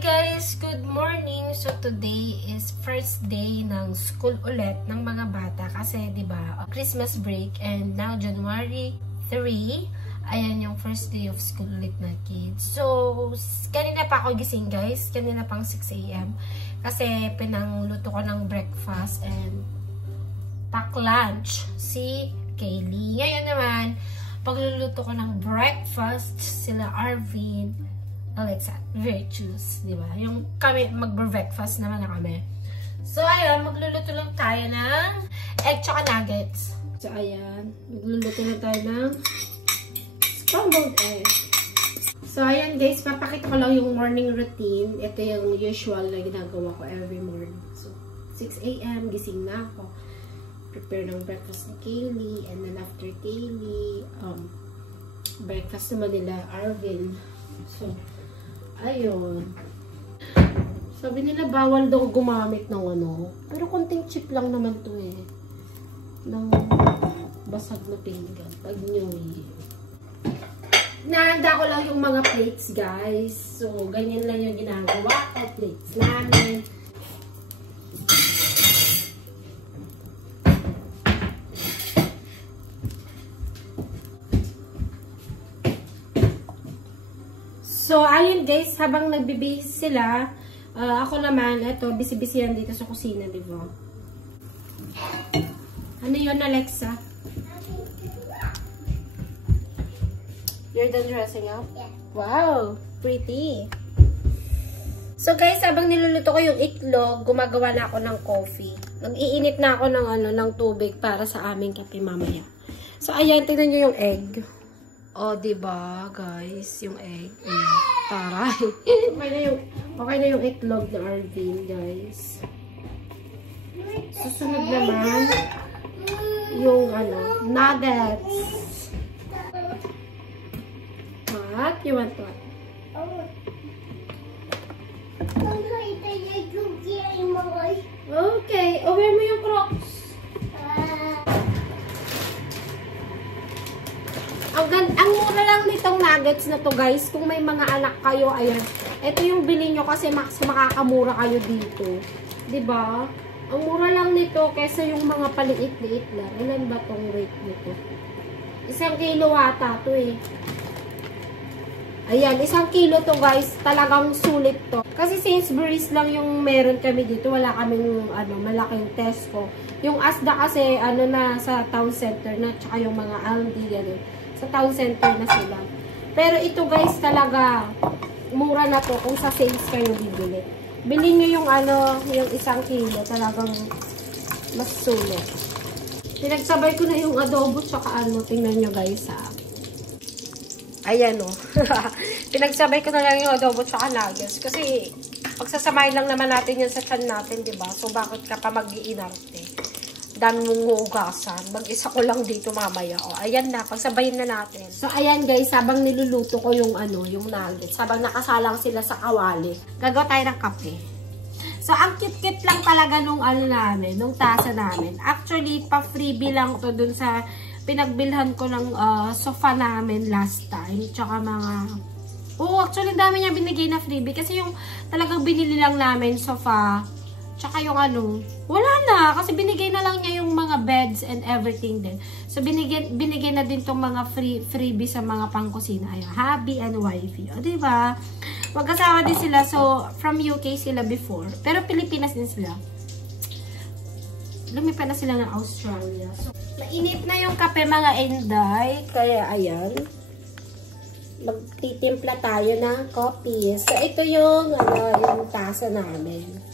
guys! Good morning! So today is first day ng school ulit ng mga bata kasi 'di ba Christmas break and now January 3, ayan yung first day of school ulit na kids. So kanina pa ako gising guys, kanina pang 6 AM kasi pinangluto ko ng breakfast and pack lunch si Kaylee. Ngayon naman pagluluto ko ng breakfast sila Arvin, Alexa, Virtues, di ba? Yung kami, mag-breakfast naman na kami. So, ayan, magluluto lang tayo ng egg tsaka nuggets. So, ayan, magluluto lang tayo ng scrambled egg. So, ayan guys, papakita ko lang yung morning routine. Ito yung usual na ginagawa ko every morning. So, 6 AM, gising na ako. Prepare ng breakfast ni Kaylee, and then after Kaylee, breakfast naman nila Arvin. So, ayun. Sabi nila bawal daw gumamit ng ano, pero konting chip lang naman to eh. Ng basag na pinggan. Pag New Year. Nahanda ko lang yung mga plates guys. So, ganyan lang yung ginagawa ko. Plates namin. So, ayun guys, habang nagbibihis sila, ako naman, eto, busy-busy yan dito sa kusina, di ba? Ano yun, Alexa? You're done dressing up? Yeah. Wow, pretty. So guys, habang niluluto ko yung itlog, gumagawa na ako ng coffee. Nag-iinit na ako ng, ng tubig para sa aming kape mamaya. So, ayan, tingnan nyo yung egg. Oh, diba, guys, yung egg. Taray. Okay na yung itlog na Arvin, guys. Susunod naman, yung, nuggets. What? You want what? Okay. Oh, wear mo yung Crocs. Ang mura lang nitong nuggets na to guys, kung may mga anak kayo, ayan, ito yung bilhin nyo kasi makakamura kayo dito. Diba? Ang mura lang nito kesa yung mga paliit-liit lang. Ilan ba tong weight nito? 1 kilo ata to eh. Ayan, 1 kilo to guys. Talagang sulit to. Kasi Sainsbury's lang yung meron kami dito. Wala kaming malaking Tesco. Yung Asda kasi na sa town center na, tsaka yung mga Aldi ganun. Sa town center na sila. Pero ito guys talaga mura na to kung sa sales kayo bibili. Bilhin nyo yung yung 1 kilo. Talagang mas sulit. Pinagsabay ko na yung adobo tsaka tingnan nyo guys ha. Ayan o. Pinagsabay ko na lang yung adobo tsaka nuggets. Kasi pagsasamahin lang naman natin yan sa tiyan natin, diba? So bakit ka pa mag-iinarte? Dami mong hugasan. Mag-isa ko lang dito mamaya. O, ayan na. Pagsabayin na natin. So, ayan guys. Habang niluluto ko yung yung nuggets. Habang nakasalang sila sa kawali. Gagawa tayo ng kape. So, ang cute-cute lang talaga nung namin. Nung tasa namin. Actually, pa-freebie lang to dun sa pinagbilhan ko ng sofa namin last time. Tsaka mga... Oh, actually, dami niya binigay na freebie. Kasi yung talagang binili lang namin sofa... Tsaka yung wala na. Kasi binigay na lang niya yung mga beds and everything din. So, binigay na din tong mga freebie sa mga pangkusina. Ayan, hubby and wifey. O, diba? Magkasama din sila. So, from UK sila before. Pero Pilipinas din sila. Lumipat na sila ng Australia. So, mainit na yung kape mga Inday. Kaya, ayan. Magtitimpla tayo ng coffee. So, ito yung, yung tasa namin.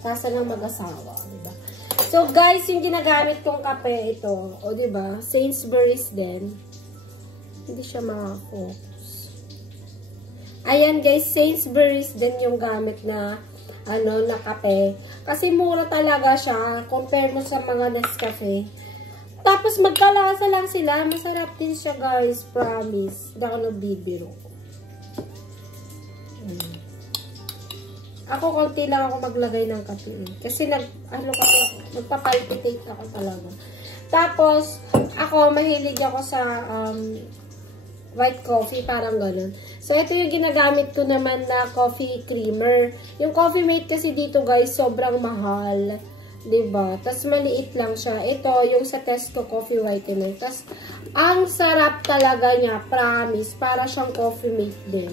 Tasa ng mag-asawa, diba? So, guys, yung ginagamit kong kape, ito. O, diba? Sainsbury's din. Hindi siya makafocus. Ayan, guys, Sainsbury's din yung gamit na, na kape. Kasi mura talaga siya, compare mo sa mga Nescafe. Tapos, magkalasa lang sila. Masarap din siya, guys. Promise. Hindi ako nagbibiro. Ako, konti lang ako maglagay ng kape. Kasi nagpapalpitate ako talaga. Tapos, ako, mahilig ako sa white coffee, parang ganun. So, ito yung ginagamit ko naman na coffee creamer. Yung Coffee Mate kasi dito guys, sobrang mahal. Diba? Tapos maliit lang siya. Ito, yung sa Tesco Coffee Whitener. Tapos, ang sarap talaga niya. Promise. Para siyang Coffee Mate din.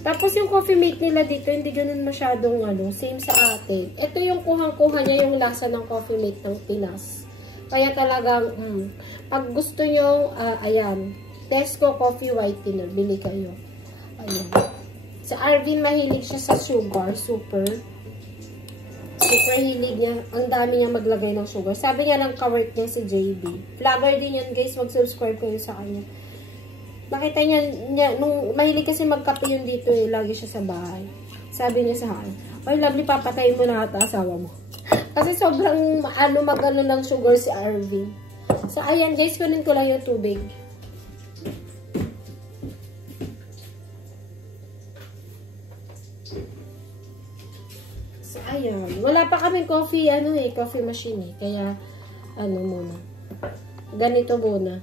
Tapos, yung Coffee Mate nila dito, hindi ganun masyadong same sa atin. Ito yung kuhang-kuha niya yung lasa ng Coffee Mate ng Pinas. Kaya talagang, pag gusto nyo, ayan, Tesco Coffee Whitener, bili kayo. Ayan. Sa Arvin, mahilig siya sa sugar. Super hilig niya. Ang dami niya maglagay ng sugar. Sabi niya lang kawork niya si JB. Vlogger din yun guys. Mag-subscribe kayo sa kanya. Nakita niya, nung mahilig kasi magkape yun dito lagi siya sa bahay. Sabi niya sa akin, "Ay, lovely, papatayin mo na ata asawa mo." Kasi sobrang magano ng sugar si Arvin. So, ayan guys, kunin ko lang yung tubig. So, ayan. Wala pa kaming coffee, coffee machine Kaya, muna. Ganito muna.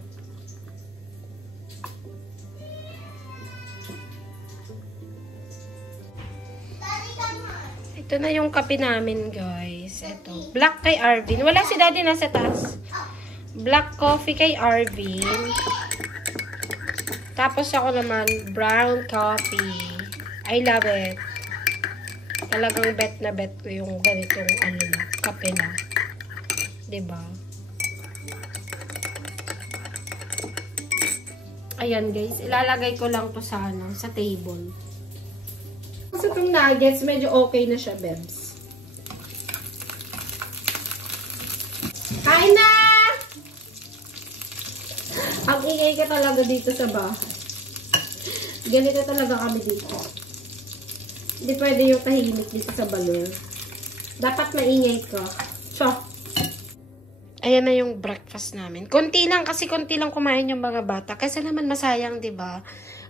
Ito na yung kape namin, guys. Ito. Black kay Arvin. Wala si Daddy nasa taas. Black coffee kay Arvin. Tapos ako naman, brown coffee. I love it. Talagang bet na bet ko yung ganitong kape na. Diba? Ayan, guys. Ilalagay ko lang to sa sa table. So, itong nuggets, medyo okay na siya, bebs. Kain na! Ang ingay ka talaga dito sa bahay. Ganito talaga kami dito. Hindi pwede yung tahimik dito sa balon. Dapat maingay ka. So, ayan na yung breakfast namin. Konti lang kumain yung mga bata. Kasi naman masayang, 'di ba?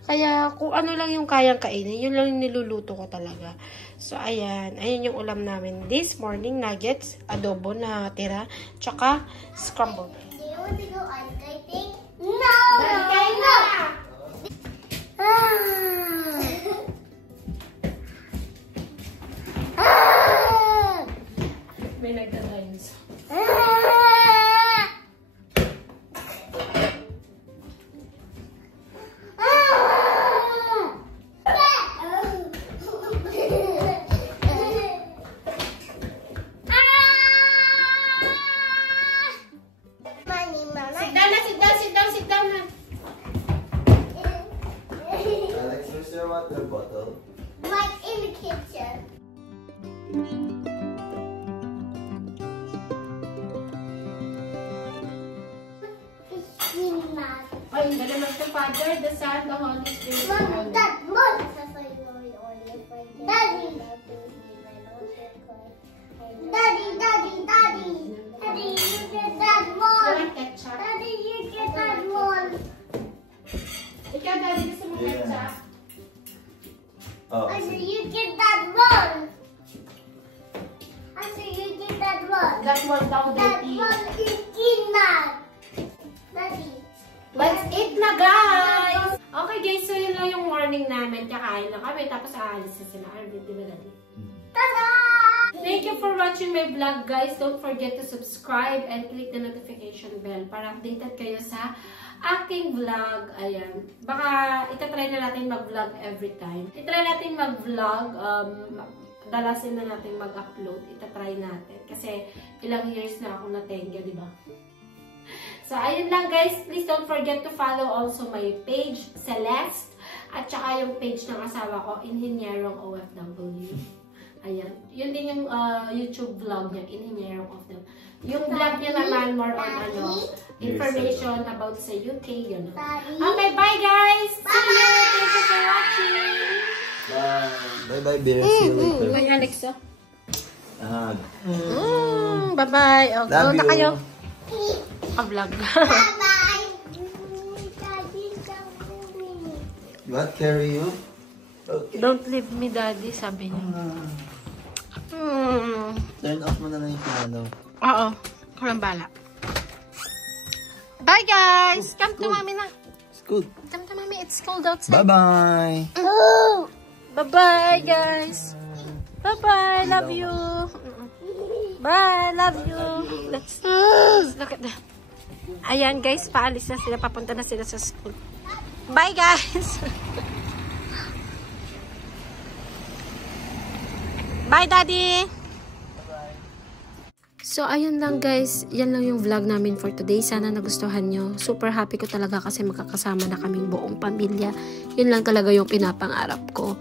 Kaya kung ano lang yung kayang kainin, yun lang yung niluluto ko talaga. So, ayan. Ayan yung ulam namin this morning. Nuggets, adobo na tira, tsaka scrambled. Do you want to go ice skating? No! No! May nagda-lines. Water bottle. Like in the kitchen. Ay, in the name of the Father, the Son, the Holy Spirit. Mom, Dad, Mom. Daddy. Daddy, Daddy, Daddy. Daddy, you get that one. Daddy, you get that one. Ikaw, Daddy, gusto mo ketchup? Oh, I said you get that one. I said you get that one. That one daw, That Daddy. one is enough. Daddy. Let's eat na, guys! Okay, guys, so yun lang yung morning namin. Kakain lang kami, tapos aalis na sila. Arvin, di ba, Daddy? Ta-da! Thank you for watching my vlog, guys. Don't forget to subscribe and click the notification bell para updated kayo sa aking vlog. Ayan. Baka itatry na natin mag-vlog every time. Itry natin mag-vlog. Dalasin na natin mag-upload. Itatry natin. Kasi ilang years na ako na-tengya, di ba? So, ayun lang, guys. Please don't forget to follow also my page, Celeste. At saka yung page ng asawa ko, Inhinyerong OFW. Ayan. Yun din yung YouTube vlog niya, Inhinyerong OFW. Yung vlog niya naman, more on information about sa UK, yun. Okay, bye guys! See you! Thank you for watching! bye. Bye-bye, bear. See you later. Bye, Alexa. Bye-bye. Oh, Love na you. kayo. Ka-vlog. Bye-bye. Daddy, don't leave me. What, carry you? Okay. Don't leave me, Daddy, sabi niya. Turn off mo na lang yung piano. Oo. Kurang bala. Bye, guys! Come to Mami na. cold. Mami, it's cold outside. Bye-bye. Bye-bye, guys. Bye-bye. Love you. Bye. Love you. Let's look at that. Ayan, guys. Paalis na sila. Papunta na sila sa school. Bye, guys. Bye, Daddy. So, ayun lang guys. Yan lang yung vlog namin for today. Sana nagustuhan nyo. Super happy ko talaga kasi makakasama na kaming buong pamilya. Yun lang talaga yung pinapangarap ko.